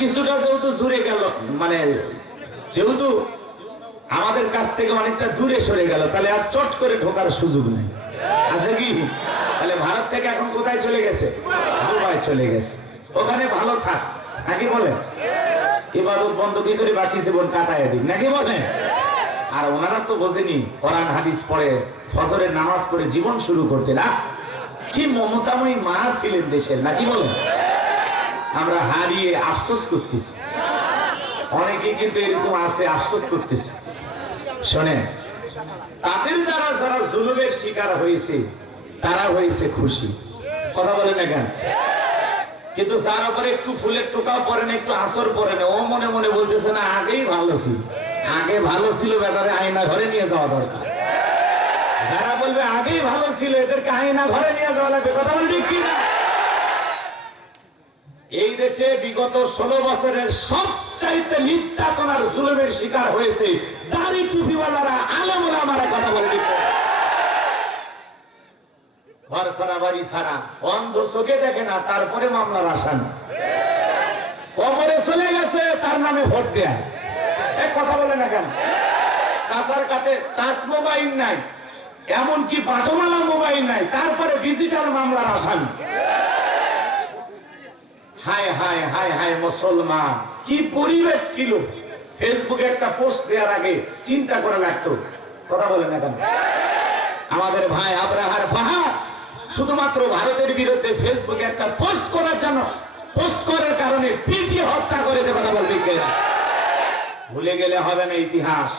কিছুটা যেহেতু জুড়ে গেল, মানে যেহেতু আমাদের কাছ থেকে অনেকটা দূরে সরে গেল, তাহলে আর চট করে ঢোকার সুযোগ নেই, আছে কি? তাহলে ভারত থেকে এখন কোথায় চলে গেছে? দুবাই চলে গেছে। ওখানে ভালো থাক, নাকি বলেন? ইবাদত বন্দী করে বাকি জীবন কাটায় দিন, নাকি বলেন? আর ওনারা তো বোঝেনি, কোরআন হাদিস পড়ে ফজরের নামাজ পড়ে জীবন শুরু করতে না। কি মমতাময়ী মা ছিলেন দেশের, নাকি বলেন? আমরা হারিয়ে আফসোস করতেছি, অনেকে কিন্তু এরকম আছে আফসোস করতেছে। শোনেন, তাদের দ্বারা যারা জুলুমের শিকার হয়েছে তারা হয়েছে খুশি, কথা বলেন না কেন? কিন্তু যার উপরে একটু ফুলের টোকাও পরে না, একটু আসর পরে না, ও মনে মনে বলতেছে না আগেই ভালো ছিল, আগে ভালো ছিল, ব্যাটারে আয়না ঘরে নিয়ে যাওয়া দরকার। যারা বলবে আগেই ভালো ছিল, এদেরকে আয়না ঘরে নিয়ে যাওয়া লাগবে, কথা বলবে ঠিক কিনা? এই দেশে বিগত 16 বছরের সবচাইতে নির্যাতনার জুলুমের শিকার হয়েছে দাড়ি টুপিওয়ালারা, আলেম ওলামারা, কথা বলে দিত। ঘর ছাড়া বাড়ি ছাড়া, অন্ধ চোখে দেখে না, তারপরে মামলার আসামি, কবরে চলে গেছে, তার নামে ভোট দেয়, কথা বলে না কেন? চাচার কাছে টাচ মোবাইল নাই, এমনকি বাটমালা মোবাইল নাই, তারপরে ডিজিটাল মামলার আসামি। হায় হায় হায় হায় মুসলমান, কি পরিবেশ ছিল! ফেসবুকে একটা পোস্ট দেওয়ার আগে চিন্তা করে লাগতো, কথা বলেন না কেন? আমাদের ভাই আবরাহার ফাহাদ শুধুমাত্র ভারতের বিরুদ্ধে ফেসবুকে একটা পোস্ট করার জন্য, পোস্ট করার কারণে পিটিয়ে হত্যা করেছে, কথা বলবে কে? ভুলে গেলে হবে না ইতিহাস।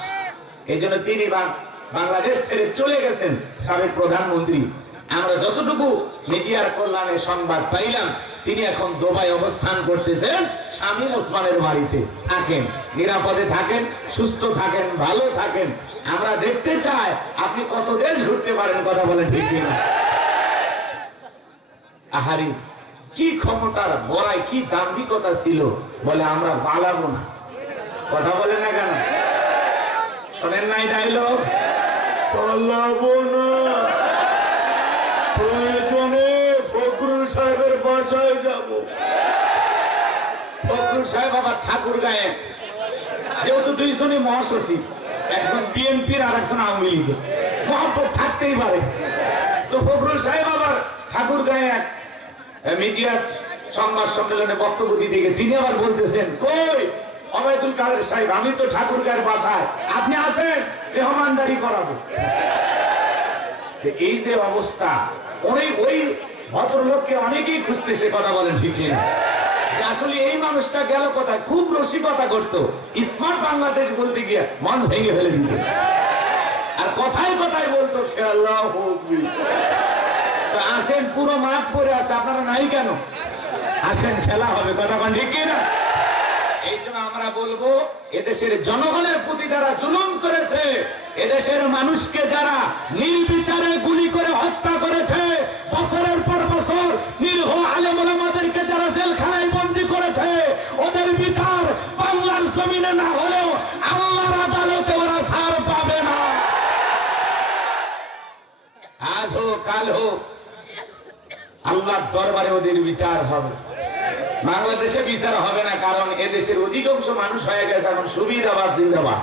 এই জন্য তিনি বাংলাদেশ ছেড়ে চলে গেছেন সাবেক প্রধানমন্ত্রী। আমরা যতটুকু মিডিয়ার কল্যাণে সংবাদ পাইলাম, তিনি এখন দুবাই অবস্থান করতেছেন, শামীম ওসমানের বাড়িতে থাকেন, নিরাপদে থাকেন, সুস্থ থাকেন, ভালো থাকেন। আমরা দেখতে চাই আপনি কত দেশ ঘুরতে পারেন, কথা বলেন ঠিক কিনা? আহারি, কি ক্ষমতার বড়াই, কি দাম্ভিকতা ছিল, বলে আমরা পালাবো না, কথা বলেন না কেন? শোনেন নাই ডায়লগ, পালাবো না, প্রয়োজনে ফখরুল সাহেবের বাসায় যাব। ফখরুল সাহেব আবার ঠাকুর গায়ে, যেহেতু দুইজনই মহাসচিব, একজন বিএনপির আর একজন আওয়ামী লীগের, মহব্বত থাকতেই পারে। তো ফখরুল সাহেব আবার ঠাকুর গায়ে মিডিয়ার সংবাদ সম্মেলনে বক্তব্য দিতে গিয়ে তিনি আবার বলতেছেন, কই ওবায়দুল কাদের সাহেব, আমি তো ঠাকুর গায়ের বাসায়, আপনি আসেন, মেহমানদারি করাবো। এই যে অবস্থা, ওই ভদ্রলোককে অনেকেই খুঁজতেছে, কথা বলেন ঠিক কিনা? যে আসলে এই মানুষটা গেল কোথায়? খুব রসিকতা করতো, স্মার্ট বাংলাদেশ বলতে গিয়ে মন ভেঙে ফেলে দিত, আর কথায় কথায় বলতো খেলা হবে। আসেন, পুরো মাঠ পরে আছে, আপনারা নাই কেন? আসেন, খেলা হবে, কথা বলেন ঠিক কিনা? এই জন্য আমরা বলবো, এদেশের জনগণের প্রতি যারা জুলুম করেছে, এদেশের মানুষকে যারা নির্বিচারে গুলি করে হত্যা করেছে, বছরের পর বছর নিরীহ আলেম ওলামাদেরকে যারা জেলখানায় বন্দী করেছে, ওদের বিচার বাংলার জমিনে না হলেও আল্লাহর আদালতে ওরা ছাড় পাবে না। আজ হোক কাল হোক, আল্লাহর দরবারে ওদের বিচার হবে। বাংলাদেশে বিচার হবে না, কারণ এদেশের অধিকাংশ মানুষ হয়ে গেছে এখন সুবিধাবাদ জিন্দাবাদ।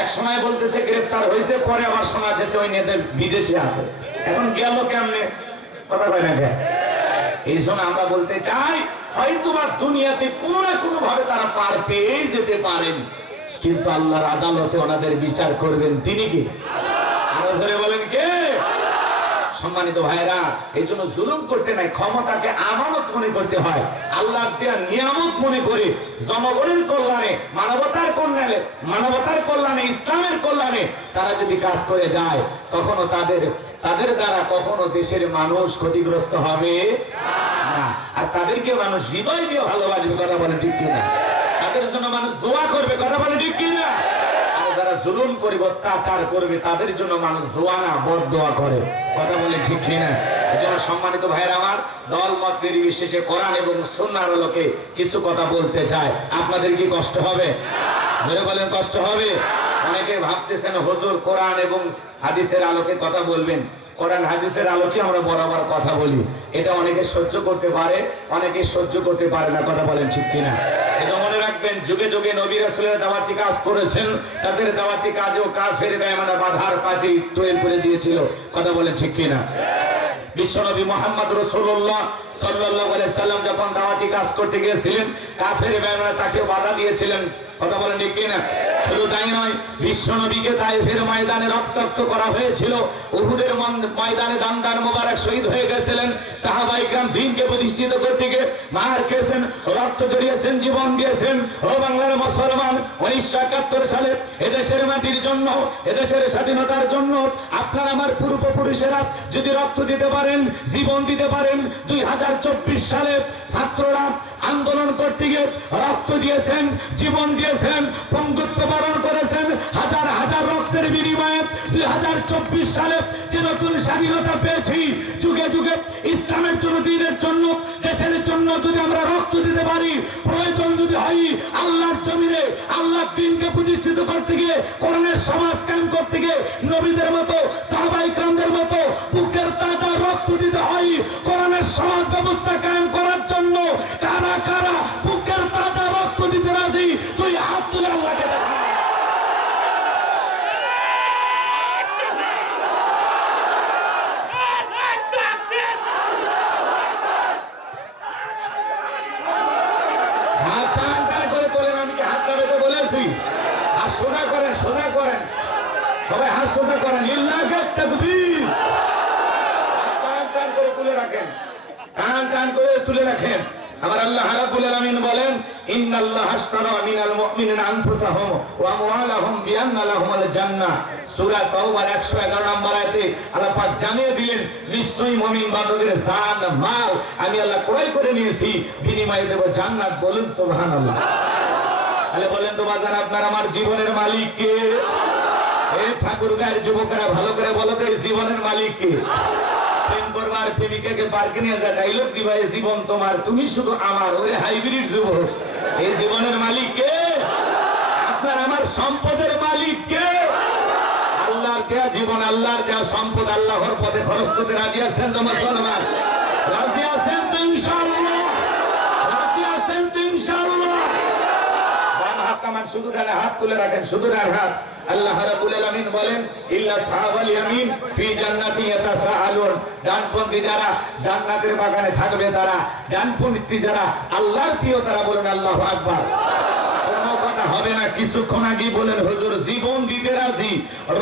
এক সময় বলতেছে গ্রেফতার হয়েছে, পরে আবার শোনা যাচ্ছে ওই নেতা বিদেশে আছে, এখন গেল কেমনে, কথা কয় না কেন? এই সময় আমরা বলতে চাই, হয়তোবা দুনিয়াতে কোনো না কোনো ভাবে তারা পার পেয়েই যেতে পারেন, কিন্তু আল্লাহর আদালতে ওনাদের বিচার করবেন তিনি কে? আরো জোরে বলেন কে? সম্মানিত ভাইরা, এই জন্য জুলুম করতে নাই, ক্ষমতাকে আমানত মনে করতে হয়, আল্লাহর দেয়া নিয়ামত মনে করে জনগণের কল্যাণে, মানবতার কল্যাণে, ইসলামের কল্যাণে তারা যদি কাজ করে যায়, কখনো তাদের দ্বারা কখনো দেশের মানুষ ক্ষতিগ্রস্ত হবে না। আর তাদেরকে মানুষ হৃদয় দিয়ে ভালোবাসবে, কথা বলে ঠিক কিনা? তাদের জন্য মানুষ দোয়া করবে, কথা বলে ঠিক কিনা? যারা জুলুম করবে, অত্যাচার করবে, তাদের জন্য মানুষ দোয়া না বরদোয়া করে, কথা বলে ঠিক কিনা? এজন্য সম্মানিত ভাইরা আমার, দল মত নির্বিশেষে কোরআন এবং সুন্নাহর আলোকে কিছু কথা বলতে চাই। আপনাদের কি কষ্ট হবে? ধরে বলেন কষ্ট হবে? অনেকে ভাবতেছেন হুজুর কোরআন এবং হাদিসের আলোকে কথা বলবেন, কোরআন হাদিসের আলোকে আমরা বরাবর কথা বলি। এটা অনেকে সহ্য করতে পারে, অনেকে সহ্য করতে পারে না। কথা বলেন ঠিক কিনা? এটা মনে রাখবেন, যুগে যুগে নবী রাসূলের দাওয়াতি কাজ করেছেন, তাদের দাওয়াতি কাজেও কাফের বেঈমানরা বাধার প্রাচীর তৈরি করে দিয়েছিল। কথা বলেন ঠিক কিনা? বিশ্বনবী মুহাম্মদ রাসূলুল্লাহ সাল্লাল্লাহু আলাইহি সাল্লাম যখন দাওয়াতি কাজ করতে গিয়েছিলেন, কাফের বেঈমানরা তাকে বাধা দিয়েছিলেন। কথা বলেন ঠিক কিনা? শুধু তাই নয়, বিশ্বনবীকে তায়েফের ময়দানে রক্তাক্ত করা হয়েছিল, উহুদের ময়দানে দান্দার মোবারক শহীদ হয়ে গেছিলেন। সাহাবায়ে কেরাম দ্বীনকে প্রতিষ্ঠিত করতে গিয়ে মার খেয়েছেন, রক্ত ঝরিয়েছেন, জীবন দিয়েছেন। ও বাংলার মুসলমান, 1971 সালে এদেশের মাটির জন্য, এদেশের স্বাধীনতার জন্য আপনার আমার পূর্বপুরুষেরা যদি রক্ত দিতে পারেন, জীবন দিতে পারেন, 2024 সালে ছাত্ররা আন্দোলন করতে গিয়ে রক্ত দিয়েছেন, জীবন দিয়েছেন, পঙ্গুত্ব বরণ করেছেন, হাজার হাজার রক্তের বিনিময়ে 2024 সালে যে নতুন স্বাধীনতা পেয়েছি, যুগে যুগে ইসলামের জন্য, দ্বীনের জন্য, দেশের জন্য যদি আমরা রক্ত দিতে পারি, প্রয়োজন যদি হয় আল্লাহর জমিনে আল্লাহর দ্বীনকে প্রতিষ্ঠিত করতে গিয়ে, কোরআনের সমাজ কায়েম করতে গিয়ে নবীদের মতো, সাহাবায়ে কেরামদের মতো বুকের তাজা রক্ত দিতে হয়। কোরআনের সমাজ ব্যবস্থা কায়েম করার জন্য কারা কারা বুকের তাজা রক্ত দিতে রাজি? তুই হাত তুলে আল্লাহকে দেখা। সবাই হাত সোজা করেন, লিল্লাহি তাকবীর। কান কান করে তুলে রাখেন, কান কান করে তুলে রাখেন। আমার আল্লাহ রাব্বুল আলামিন বলেন, ইন্নাল্লাহা আশতারা মিনাল মুমিনিনা আনফুসাহুম ওয়া আমওয়ালাহুম বিআন্না লাহুমুল জান্নাহ। সূরা তাওবার 111 নম্বর আয়াতে আল্লাহ পাক জানিয়ে দিলেন, নিশ্চয়ই মুমিন বান্দাদের জান মাল আমি আল্লাহ ক্রয় করে নিয়েছি, বিনিময়ে দেব জান্নাত। বলুন সুবহানাল্লাহ। তাহলে বলেন তো বাজার, আপনার আমার জীবনের মালিক কে? এই ঠাকুরগাঁয়ের যুবকেরা ভালো করে বলো তো, এই জীবনের মালিক কে? প্রেম করবার প্রেমিকাকে পার্কে নিয়ে যা ডাইলগ দিবা, এই জীবন তোমার, তুমি শুধু আমার। ওরে হাইব্রিড যুবক, এই জীবনের মালিক কে? আপনার আমার সম্পদের মালিক কে? আল্লাহর দেয়া জীবন, আল্লাহর দেয়া সম্পদ আল্লাহর পথে খরচ করতে রাজি আছেন তো মুসলমান? রাজি আছেন তো ইনশাআল্লাহ? রাজি আছেন তো ইনশাআল্লাহ? ডান হাত কামান, শুধু ডানে হাত তুলে রাখেন, শুধু ডান হাত। আল্লাহ রাব্বুল আলামিন বলেন, ইল্লা সাহাবাল ইয়ামিন ফি জান্নাতি ইয়াতাসাআলুন। ডানপন্থী যারা জান্নাতের বাগানে থাকবে তারা, ডানপন্থী যারা আল্লাহর প্রিয় তারা, বলেন আল্লাহু আকবার। কোনো কথা হবে না। কিছুক্ষণ আগে বলেন, হুজুর জীবন দিতে রাজি,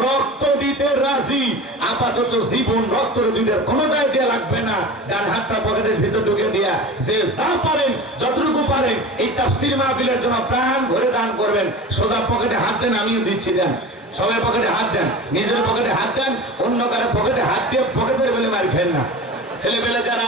রক্ত দিতে রাজি। আপাতত জীবন রক্ত দিতে কোনোটাই দেয়া লাগবে না। ডান হাতটা পকেটের ভিতর ঢুকে দিয়া যে যা পারেন, যতটুকু পারেন, এই তাফসীর মাহফিলের জন্য প্রাণ ভরে দান করবেন। সোজা পকেটে হাত দেন, আমিও দিচ্ছি, দেন। সবাই পকেটে হাত দেন, নিজের পকেটে হাত দেন, অন্য কারো পকেটে হাত দিয়ে পকেটের বলে মার খেন না। ছেলেবেলে যারা